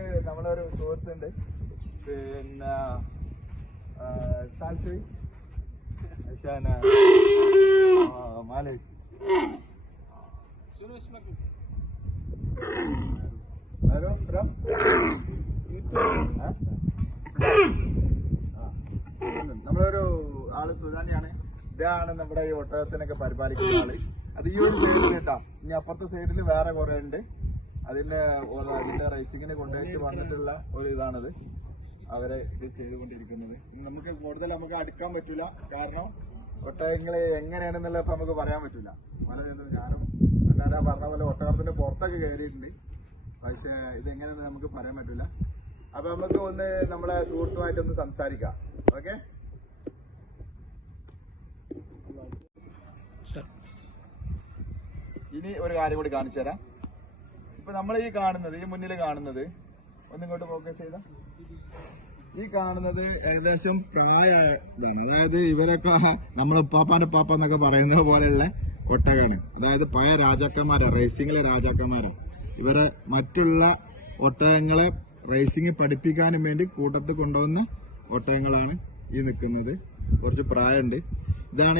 നമുക്ക് നമ്മളൊരു സുഹൃത്തുണ്ട്, പിന്നെ മാലേഷ് നമ്മളൊരു ആള് സുധാനിയാണ്. ഇതാണ് നമ്മുടെ ഈ ഒട്ടകത്തിനൊക്കെ പരിപാലിക്കുന്ന ആള്. അത് ഈ ഒരു സൈഡിൽ കേട്ടാ, ഇനി അപ്പുറത്തെ സൈഡിൽ വേറെ കുറെ ഉണ്ട്. അതിന്റെ റേസിങ്ങിന് കൊണ്ടുപോയിട്ട് വന്നിട്ടുള്ള ഒരു ഇതാണത്. അവരെ ഇത് ചെയ്തുകൊണ്ടിരിക്കുന്നത്. നമുക്ക് അടുക്കാൻ പറ്റൂല, കാരണം ഒട്ടകങ്ങള് എങ്ങനെയാണെന്നുള്ള ഇപ്പൊ നമുക്ക് പറയാൻ പറ്റൂല. പല ഞാനും എല്ലാവരും പറഞ്ഞ പോലെ ഒട്ടകത്തിന്റെ പുറത്തൊക്കെ കയറിയിട്ടുണ്ട്. പക്ഷെ ഇതെങ്ങനെയാണെന്ന് നമുക്ക് പറയാൻ പറ്റൂല. അപ്പൊ നമുക്ക് ഒന്ന് നമ്മളെ സുഹൃത്തുമായിട്ടൊന്ന് സംസാരിക്കാം. ഓക്കെ, ഇനി ഒരു കാര്യം കൂടി കാണിച്ചു തരാം. ഇപ്പൊ നമ്മൾ ഈ മുന്നിൽ കാണുന്നത് ഒന്നിങ്ങോട്ട് ഫോക്കസ് ചെയ്ത ഈ കാണുന്നത് ഏകദേശം പ്രായതാണ്. അതായത് ഇവരൊക്കെ നമ്മളെ പാപ്പാന്റെ പാപ്പ എന്നൊക്കെ പറയുന്നത് പോലെയുള്ള ഒട്ടകമാണ്. അതായത് പഴയ രാജാക്കന്മാരെ, റേസിംഗിലെ രാജാക്കന്മാരെ. ഇവരെ മറ്റുള്ള ഒട്ടകങ്ങളെ റേസിംഗ് പഠിപ്പിക്കാനും വേണ്ടി കൂട്ടത്തിൽ കൊണ്ടുവന്ന ഒട്ടകങ്ങളാണ് ഈ നിൽക്കുന്നത്. കുറച്ച് പ്രായമുണ്ട്. ഇതാണ്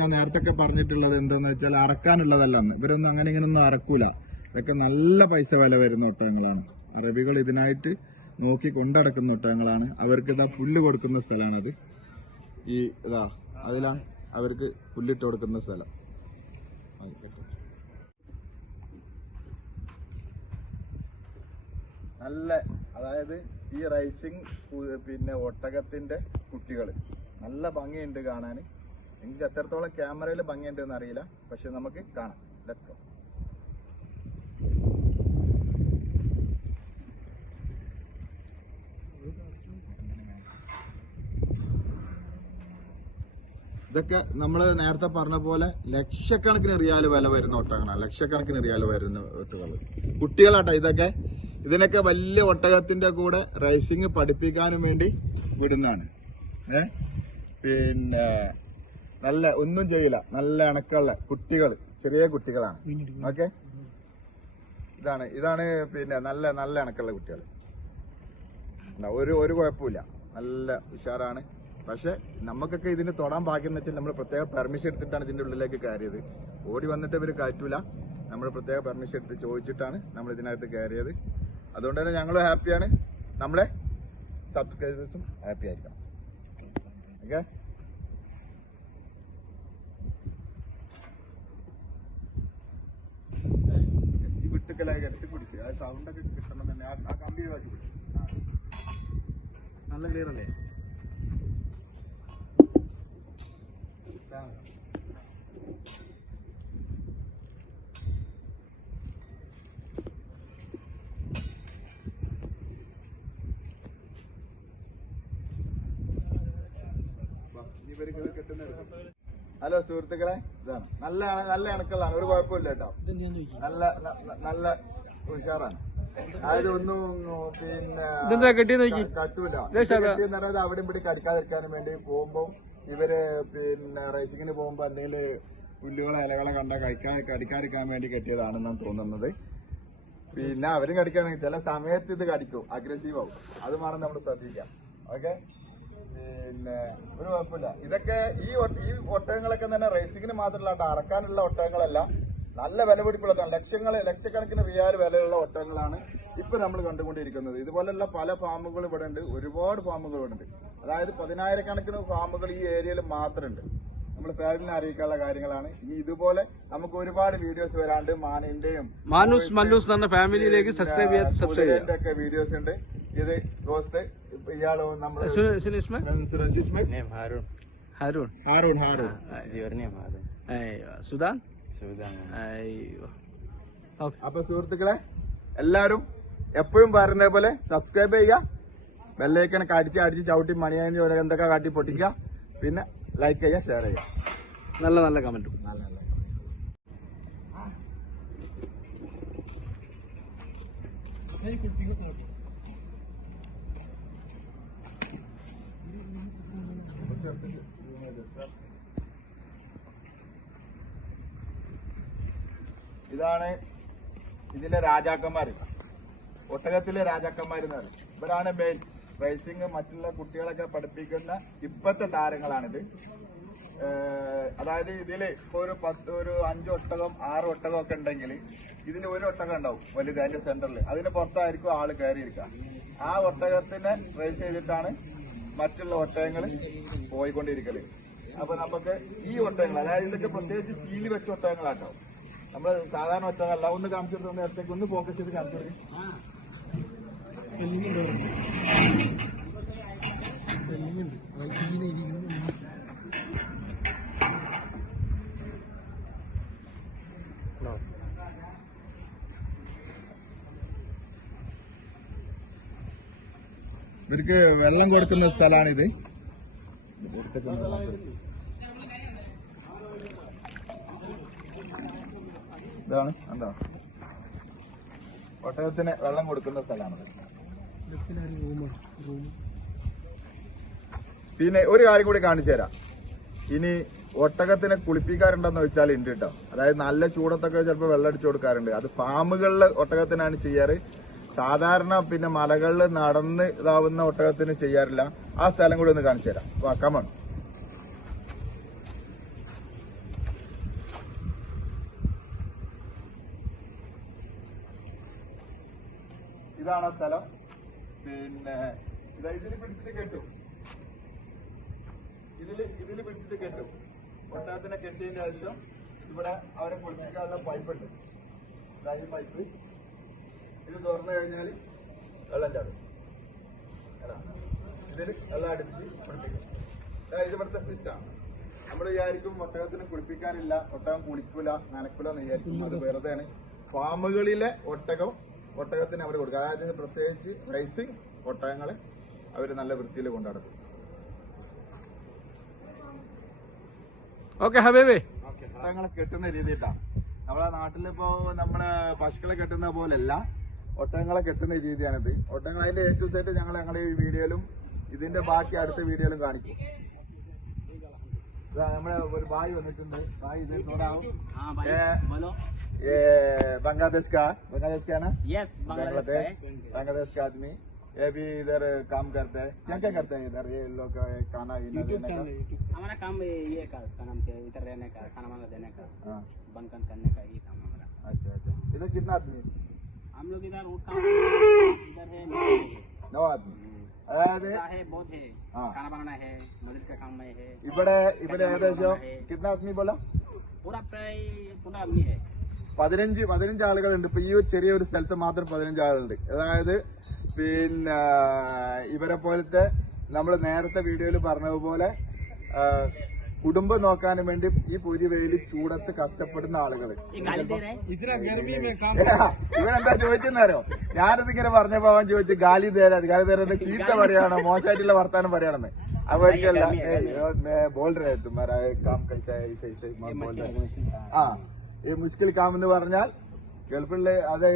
ഞാൻ നേരത്തെ പറഞ്ഞിട്ടുള്ളത്. എന്താന്ന് വെച്ചാൽ അറക്കാനുള്ളതല്ല. ഇവരൊന്നും അങ്ങനെ ഇങ്ങനൊന്നും അറക്കൂല. ഇതൊക്കെ നല്ല പൈസ വില വരുന്ന ഒട്ടകങ്ങളാണ്. അറബികൾ ഇതിനായിട്ട് നോക്കി കൊണ്ടടക്കുന്ന ഒട്ടകങ്ങളാണ്. അവർക്ക് ഇതാ പുല്ല് കൊടുക്കുന്ന സ്ഥലമാണത്. അതിലാണ് അവർക്ക് പുല്ലിട്ട് കൊടുക്കുന്ന സ്ഥലം. അതായത് ഈ റൈസിംഗ് പിന്നെ ഒട്ടകത്തിന്റെ കുട്ടികൾ നല്ല ഭംഗിയുണ്ട് കാണാൻ. എനിക്ക് എത്രത്തോളം ക്യാമറയിൽ ഭംഗിയുണ്ടെന്ന് അറിയില്ല, പക്ഷെ നമുക്ക് കാണാം. Let's go. ഇതൊക്കെ നമ്മൾ നേരത്തെ പറഞ്ഞ പോലെ ലക്ഷക്കണക്കിന് റിയാൽ വില വരുന്ന ഒട്ടകങ്ങളാണ്. ലക്ഷക്കണക്കിന് റിയാൽ വരുന്ന ഒട്ടകങ്ങൾ കുട്ടികളാട്ടോ. ഇതിനൊക്കെ വലിയ ഒട്ടകത്തിന്റെ കൂടെ റേസിംഗ് പഠിപ്പിക്കാനും വേണ്ടി വിടുന്നതാണ്. പിന്നെ നല്ല ഒന്നും ചെയ്യില്ല, നല്ല ഇണക്കുള്ള കുട്ടികൾ, ചെറിയ കുട്ടികളാണ്. ഓക്കെ, ഇതാണ് പിന്നെ നല്ല നല്ല ഇണക്കുള്ള കുട്ടികൾ. ഒരു കുഴപ്പമില്ല, നല്ല ഉഷാറാണ്. പക്ഷെ നമുക്കൊക്കെ ഇതിന് തൊടാൻ ഭാഗ്യം വെച്ചാൽ നമ്മൾ പ്രത്യേക പെർമിഷൻ എടുത്തിട്ടാണ് ഇതിന്റെ ഉള്ളിലേക്ക് കയറിയത്. ഓടി വന്നിട്ട് ഇവർ കയറ്റൂല. നമ്മൾ പ്രത്യേക പെർമിഷൻ എടുത്ത് ചോദിച്ചിട്ടാണ് നമ്മൾ ഇതിനകത്ത് കയറിയത്. അതുകൊണ്ട് തന്നെ ഞങ്ങളും ഹാപ്പിയാണ്, നമ്മളെ സബ്സ്ക്രൈബേഴ്സും ഹാപ്പി ആയിരിക്കണം. ഓക്കെ, വിട്ടുക്കലായി എടുത്ത് പിടിക്കുക. ആ സൗണ്ടൊക്കെ കിട്ടണം തന്നെ. ആ കമ്പി വാക്കി പിടിക്കും. നല്ല ക്ലിയർ അല്ലേ? ഹലോ സുഹൃത്തുക്കളെ, ഇതാണ് നല്ല ഇണക്കളാണ്. ഒരു കുഴപ്പമില്ല കേട്ടോ. നല്ല ഉഷാറാണ്. അതായത് ഒന്നും പിന്നെ കട്ടൂല. കെട്ടിയെന്ന് അവിടെ ഇവിടെ കടിക്കാതിരിക്കാനും വേണ്ടി പോകുമ്പോ ഇവര് പിന്നെ റേസിങ്ങിന് പോകുമ്പോ എന്തെങ്കിലും പുല്ലുകളോ ഇലകളോ കണ്ടാൽ കടിക്കാതിരിക്കാൻ വേണ്ടി കെട്ടിയതാണെന്നാണ് തോന്നുന്നത്. പിന്നെ അവരും കടിക്കുകയാണെങ്കിൽ ചില സമയത്ത് ഇത് കടിക്കും, അഗ്രസീവ് ആവും. അത് വേണം നമ്മൾ ശ്രദ്ധിക്കാം. ഓക്കെ, പിന്നെ ഒരു കുഴപ്പമില്ല. ഇതൊക്കെ ഈ ഒട്ടകങ്ങളൊക്കെ തന്നെ റേസിങ്ങിന് മാത്രമല്ല, അറക്കാനുള്ള ഒട്ടകങ്ങളല്ല, നല്ല വില പിടിപ്പുള്ളതാണ്. ലക്ഷക്കണക്കിന് റിയാൽ വിലയുള്ള ഒട്ടകങ്ങളാണ് ഇപ്പൊ നമ്മൾ കണ്ടുകൊണ്ടിരിക്കുന്നത്. ഇതുപോലുള്ള പല ഫാമുകൾ ഇവിടെ ഉണ്ട്, ഒരുപാട് ഫാമുകൾ ഇവിടെ ഉണ്ട്. അതായത് 10,000-കണക്കിന് ഫാമുകൾ ഈ ഏരിയയിൽ മാത്രമുണ്ട്. നമ്മൾ പേരിനെ അറിയിക്കാനുള്ള കാര്യങ്ങളാണ്. ഇനി ഇതുപോലെ നമുക്ക് ഒരുപാട് വീഡിയോസ് വരാണ്ട് മാനിന്റെയും ഫാമിലിയിലേക്ക് സബ്സ്ക്രൈബ് ഒക്കെ വീഡിയോസ് ഉണ്ട്. ഇത് ദോസ്ത് ഇയാളോ നമ്മൾ സുധാൻ. അപ്പൊ സുഹൃത്തുക്കളെ, എല്ലാവരും എപ്പോഴും പറയുന്നത് പോലെ സബ്സ്ക്രൈബ് ചെയ്യുക, ബെല്ലൈക്കണൊക്കെ അടിച്ച് ചവിട്ടി മണിയായി എന്തൊക്കെ കാട്ടി പൊട്ടിക്കുക, പിന്നെ ലൈക്ക് ചെയ്യുക, ഷെയർ ചെയ്യുക, നല്ല കമന്റും. ഇതാണ് ഇതിന്റെ രാജാക്കന്മാര്. ഒട്ടകത്തിലെ രാജാക്കന്മാരെന്ന് പറയും. ഇവരാണ് മെയിൻ റേസിംഗ് മറ്റുള്ള കുട്ടികളൊക്കെ പഠിപ്പിക്കുന്ന ഇപ്പത്തെ താരങ്ങളാണിത്. അതായത് ഇതില് ഇപ്പൊ ഒരു 5 ഒട്ടകം 6 ഒട്ടകം ഒക്കെ ഉണ്ടെങ്കിൽ ഇതിൽ ഒരു ഒട്ടകം ഉണ്ടാവും വലുത് അതിന്റെ സെന്ററിൽ. അതിന് പുറത്തായിരിക്കും ആള് കയറിയിരിക്കുക. ആ ഒട്ടകത്തിനെ റേസ് ചെയ്തിട്ടാണ് മറ്റുള്ള ഒട്ടകങ്ങൾ പോയിക്കൊണ്ടിരിക്കല്. അപ്പൊ നമുക്ക് ഈ ഒട്ടകങ്ങൾ, അതായത് ഇതൊക്കെ പ്രത്യേകിച്ച് സീല് വെച്ച ഒട്ടകങ്ങളാട്ടോ. നമ്മള് സാധാരണ ഒട്ടകമല്ല. ഒന്ന് കാണിച്ചു കൊടുത്ത നേരത്തേക്ക് ഒന്ന് ഫോക്കസ് ചെയ്ത് കാണിച്ചു കൊടുക്കും. ഇവർക്ക് വെള്ളം കൊടുക്കുന്ന സ്ഥലമാണിത്. ഇതാണ് എന്താ ഒട്ടകത്തിന് വെള്ളം കൊടുക്കുന്ന സ്ഥലമാണത്. പിന്നെ ഒരു കാര്യം കൂടി കാണിച്ചു തരാം. ഇനി ഒട്ടകത്തിനെ കുളിപ്പിക്കാറുണ്ടെന്ന് വെച്ചാൽ ഉണ്ട് കേട്ടോ. അതായത് നല്ല ചൂടത്തൊക്കെ ചിലപ്പോൾ വെള്ളം അടിച്ചു കൊടുക്കാറുണ്ട്. അത് ഫാമുകളിലെ ഒട്ടകത്തിനാണ് ചെയ്യാറ്. സാധാരണ പിന്നെ മലകളിൽ നടന്ന് ഇതാവുന്ന ഒട്ടകത്തിന് ചെയ്യാറില്ല. ആ സ്ഥലം കൂടി ഒന്ന് കാണിച്ചു തരാം. വാ കമൺ. ഇതാണ് ആ സ്ഥലം. പിന്നെ ഇതിൽ പിടിച്ചിട്ട് കെട്ടും. ഇതില് പിടിച്ചിട്ട് കെട്ടും. ഒട്ടകത്തിനെ കെട്ടിയതിന് ശേഷം ഇവിടെ അവരെ കുളിപ്പിക്കാനുള്ള പൈപ്പുണ്ട്. ഈ പൈപ്പ് ഇത് തുറന്നു കഴിഞ്ഞാൽ വെള്ളം ചാടും. ഇതിൽ വെള്ളം അടുപ്പിച്ച് കുളിപ്പിക്കും. ഇത് ഇവിടുത്തെ സിസ്റ്റമാണ്. നമ്മൾ വിചാരിക്കും ഒട്ടകത്തിന് കുളിപ്പിക്കാറില്ല, ഒട്ടകം കുളിക്കൂല നനക്കൂല എന്ന് വിചാരിക്കും. അത് വെറുതെയാണ്. ഫാമുകളിലെ ഒട്ടകത്തിന് അവർ കൊടുക്കുക. അതായത് പ്രത്യേകിച്ച് റൈസിംഗ് ഒട്ടകങ്ങളെ അവർ നല്ല വൃത്തിയിൽ കൊണ്ടു നടക്കും. ഒട്ടകങ്ങളെ കെട്ടുന്ന രീതിയിട്ടാണ്. നമ്മളെ നാട്ടിലിപ്പോ നമ്മളെ പശുക്കളെ കെട്ടുന്ന പോലെയല്ല, ഒട്ടകങ്ങളെ കെട്ടുന്ന രീതിയാണിത്. ഒട്ടകങ്ങൾ അതിന്റെ A to Z ഞങ്ങളുടെ ഈ വീഡിയോയിലും ഇതിന്റെ ബാക്കി അടുത്ത വീഡിയോയിലും കാണിക്കും. നമ്മുടെ ഒരു ഭായി വന്നിട്ടുണ്ട്. ഭായി ഇത് തോടാവും बांग्लादेश का ना? यस, बांग्लादेश का आदमी ये भी इधर काम करते हैं. क्या क्या करते हैं इधर ये लोग? खाना हमारा काम ये का नाम क्या, इधर रहने का, खाना वाना देने का, बंकन करने का, ये काम हमारा. अच्छा. इधर कितना आदमी? हम लोग इधर इधर है 9 आदमी. അതായത് बहुत है, खाना बनाना है, मदद का काम है. ഇവിടെ ഏകദേശം कितना आदमी बोला? पूरा प्राय 15 आदमी है. 15 ആളുകളുണ്ട്. ഇപ്പൊ ഈ ഒരു ചെറിയൊരു സ്ഥലത്ത് മാത്രം 15 ആളുണ്ട്. അതായത് പിന്നെ ഇവരെ പോലത്തെ നമ്മൾ നേരത്തെ വീഡിയോയിൽ പറഞ്ഞതുപോലെ കുടുംബം നോക്കാനും വേണ്ടി ഈ പൊരി വെയിൽ ചൂടത്ത് കഷ്ടപ്പെടുന്ന ആളുകൾ. ഇവരെന്താ ചോദിച്ചെന്നറിയോ? ഞാനിതിങ്ങനെ പറഞ്ഞപ്പോ അവൻ ചോദിച്ചു ഗാലി തേരാന്റെ ചീത്ത പറയാണോ, മോശമായിട്ടുള്ള വർത്താനം പറയാണെന്ന്. അവർക്കല്ല ബോൾ രേ തുമാരാ കാം കൈസാ ബോൾ രേ. ഈ മുഷ്കിൽ കാം എന്ന് പറഞ്ഞാൽ ഗൾഫില് അത്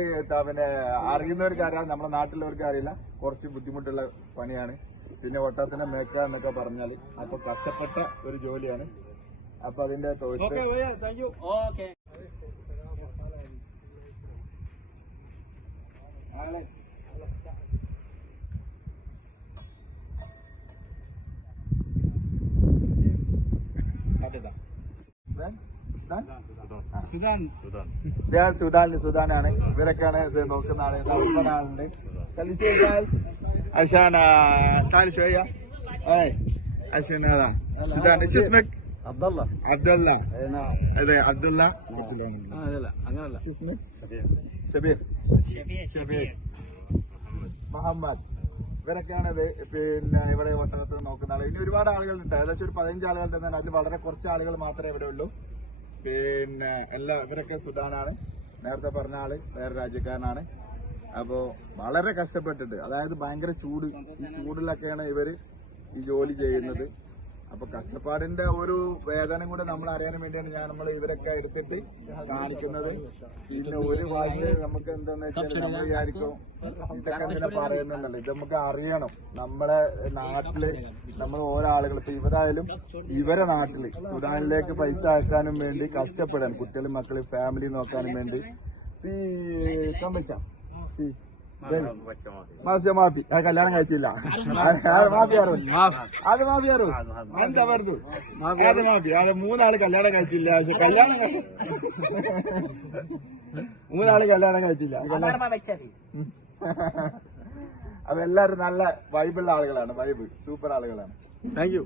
പിന്നെ അറിയുന്നവർക്ക് അറിയാം, നമ്മുടെ നാട്ടിലുള്ളവർക്ക് അറിയില്ല. കുറച്ച് ബുദ്ധിമുട്ടുള്ള പണിയാണ്. പിന്നെ ഒട്ടകത്തിനെ മേക്കുക എന്നൊക്കെ പറഞ്ഞാൽ അപ്പൊ കഷ്ടപ്പെട്ട ഒരു ജോലിയാണ്. അപ്പൊ അതിന്റെ തൊഴിൽ സുഡാനാണ്. ഇവരൊക്കെയാണ് ഇത് നോക്കുന്ന ആള്. ആളുണ്ട് عشان تعال شويه. عشان هذا شو اسمك؟ عبد الله. عبد الله. نعم. هذا عبد الله. لا لا. شو اسمك؟ شبير. മുഹമ്മദ്. ഇവരൊക്കെയാണ് ഇത് പിന്നെ ഇവിടെ ഒട്ടകത്തിൽ നോക്കുന്ന ആളുകൾ. ഇനി ഒരുപാട് ആളുകളുണ്ട്. ഏകദേശം ഒരു 15 ആളുകൾ തന്നെ. അതിൽ വളരെ കുറച്ച് ആളുകൾ മാത്രമേ ഇവിടെ ഉള്ളൂ. പിന്നെ ഇവരൊക്കെ സുഡാനാണ്. നേരത്തെ പറഞ്ഞ ആള് വേറെ രാജ്യക്കാരനാണ്. അപ്പോ വളരെ കഷ്ടപ്പെട്ടിട്ട്, അതായത് ഭയങ്കര ചൂട്, ഈ ചൂടിലൊക്കെയാണ് ഇവര് ഈ ജോലി ചെയ്യുന്നത്. അപ്പൊ കഷ്ടപ്പാടിന്റെ ഒരു വേദന കൂടെ നമ്മൾ അറിയാൻ വേണ്ടിയാണ് നമ്മൾ ഇവരൊക്കെ എടുത്തിട്ട് കാണിക്കുന്നത്. പിന്നെ ഒരു വാക്കില് നമുക്ക് എന്താന്ന് വെച്ചാൽ നമ്മൾ വിചാരിക്കും ഇതൊക്കെ എന്തിനാ പറയുന്നുണ്ടല്ലോ, ഇത് നമുക്ക് അറിയണം. നമ്മളെ നാട്ടില് നമ്മൾ ഓരോ ആളുകൾ ഇപ്പൊ ഇവരായാലും ഇവരെ നാട്ടില് സുഡാനിലേക്ക് പൈസ അയക്കാനും വേണ്ടി കഷ്ടപ്പെടാൻ, കുട്ടികളും മക്കളും ഫാമിലി നോക്കാനും വേണ്ടി മാഫി അത് കല്യാണം കഴിച്ചില്ല മാഫി അറിയില്ല അത് മാഫി അറിയും എന്താ പറഞ്ഞു അത് മാഫി അത് 3 ആള് കല്യാണം കഴിച്ചില്ല പക്ഷെ മൂന്നാള് കല്യാണം കഴിച്ചില്ല അപ്പൊ എല്ലാരും നല്ല വൈബുള്ള ആളുകളാണ് വൈബ് സൂപ്പർ ആളുകളാണ്. Thank you.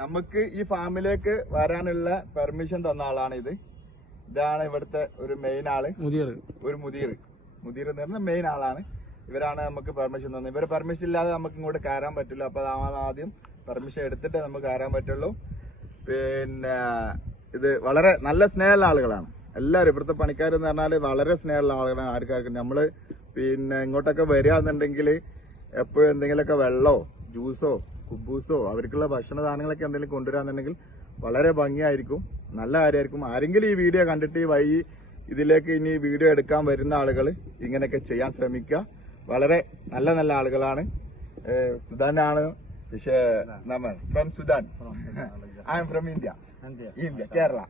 നമുക്ക് ഈ ഫാമിലേക്ക് വരാനുള്ള പെർമിഷൻ തന്ന ആളാണ് ഇത്. ഇതാണ് ഇവിടുത്തെ ഒരു മെയിൻ ആള്, ഒരു മുദീർ എന്ന് പറഞ്ഞ മെയിൻ ആളാണ്. ഇവരാണ് നമുക്ക് പെർമിഷൻ തന്നത്. ഇവര് പെർമിഷൻ ഇല്ലാതെ നമുക്ക് ഇങ്ങോട്ട് കയറാൻ പറ്റില്ല. അപ്പൊ ആദ്യം പെർമിഷൻ എടുത്തിട്ട് നമുക്ക് കയറാൻ പറ്റുള്ളൂ. പിന്നെ ഇത് വളരെ നല്ല സ്നേഹമുള്ള ആളുകളാണ് എല്ലാവരും. ഇവിടുത്തെ പണിക്കാരെന്ന് പറഞ്ഞാല് വളരെ സ്നേഹമുള്ള ആളുകളാണ്. ആർക്കാർക്കും നമ്മള് പിന്നെ ഇങ്ങോട്ടൊക്കെ വരികയാണെന്നുണ്ടെങ്കിൽ എപ്പോഴും എന്തെങ്കിലുമൊക്കെ വെള്ളമോ ജ്യൂസോ കുബൂസോ അവർക്കുള്ള ഭക്ഷണ സാധനങ്ങളൊക്കെ എന്തെങ്കിലും കൊണ്ടുവരാന്നുണ്ടെങ്കിൽ വളരെ ഭംഗിയായിരിക്കും, നല്ല കാര്യമായിരിക്കും. ആരെങ്കിലും ഈ വീഡിയോ കണ്ടിട്ട് ഈ വഴി ഇതിലേക്ക് ഇനി വീഡിയോ എടുക്കാൻ വരുന്ന ആളുകൾ ഇങ്ങനെയൊക്കെ ചെയ്യാൻ ശ്രമിക്കുക. വളരെ നല്ല നല്ല ആളുകളാണ്. സുഡാനാണ്, പക്ഷേ നമ്മൾ from Sudan, I am from India, Kerala.